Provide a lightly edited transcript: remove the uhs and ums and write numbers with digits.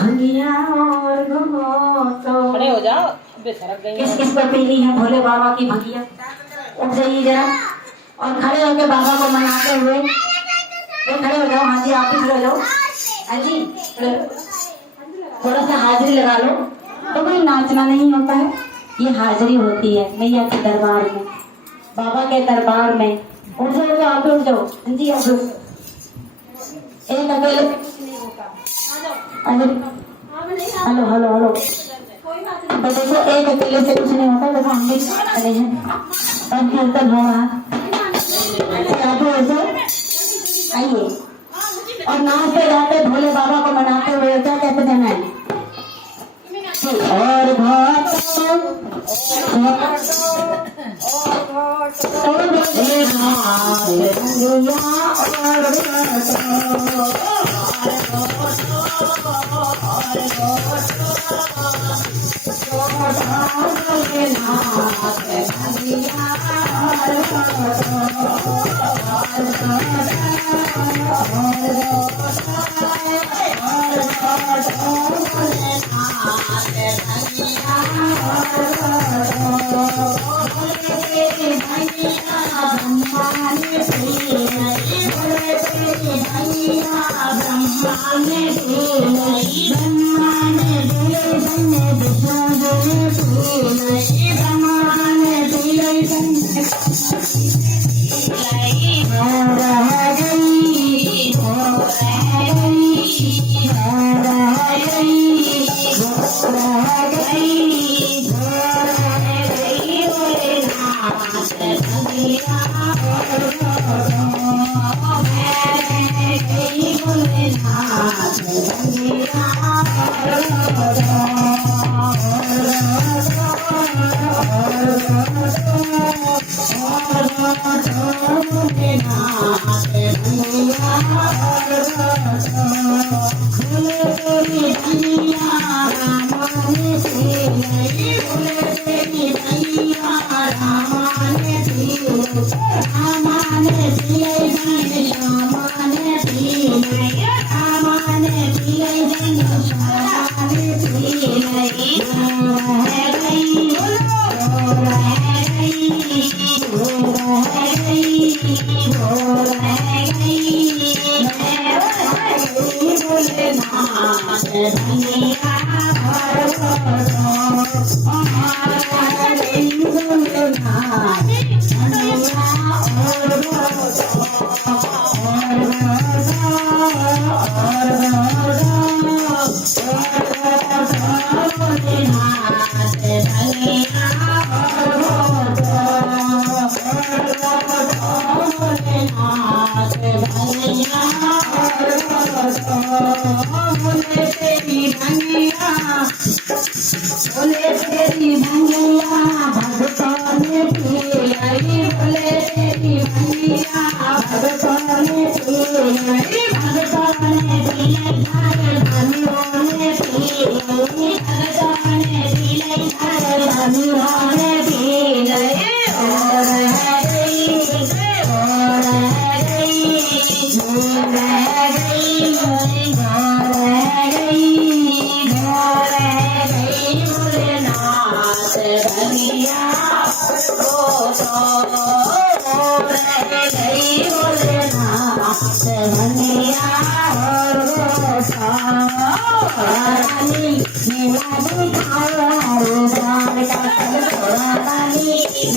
भंगिया और घोटो। खड़े हो जाओ, अबे सरक गई किस किस पर पीनी है भोले बाबा की भंगिया? उठ जाइए जरा और खड़े होकर बाबा को मनाते हुए खड़े हो जाओ। हाँ जी, आप भी खड़े हो जाओ। हाँ जी, थोड़ा सा हाजिरी लगा लो। तो कोई नाचना नहीं होता है, ये हाजिरी होती है मैया के दरबार में, बाबा के दरबार में। उठ जाओ, आप भी उठ जाओ। हाँ जी, आप एक अकेले। Hello hello hello. तो देखो, एक अकेले से कुछ नहीं होता। देखो हम भी खड़े हैं और कीर्तन हो रहा है। आइए और नाचते गाते भोले बाबा को मनाते हुए क्या कहते जाना है? और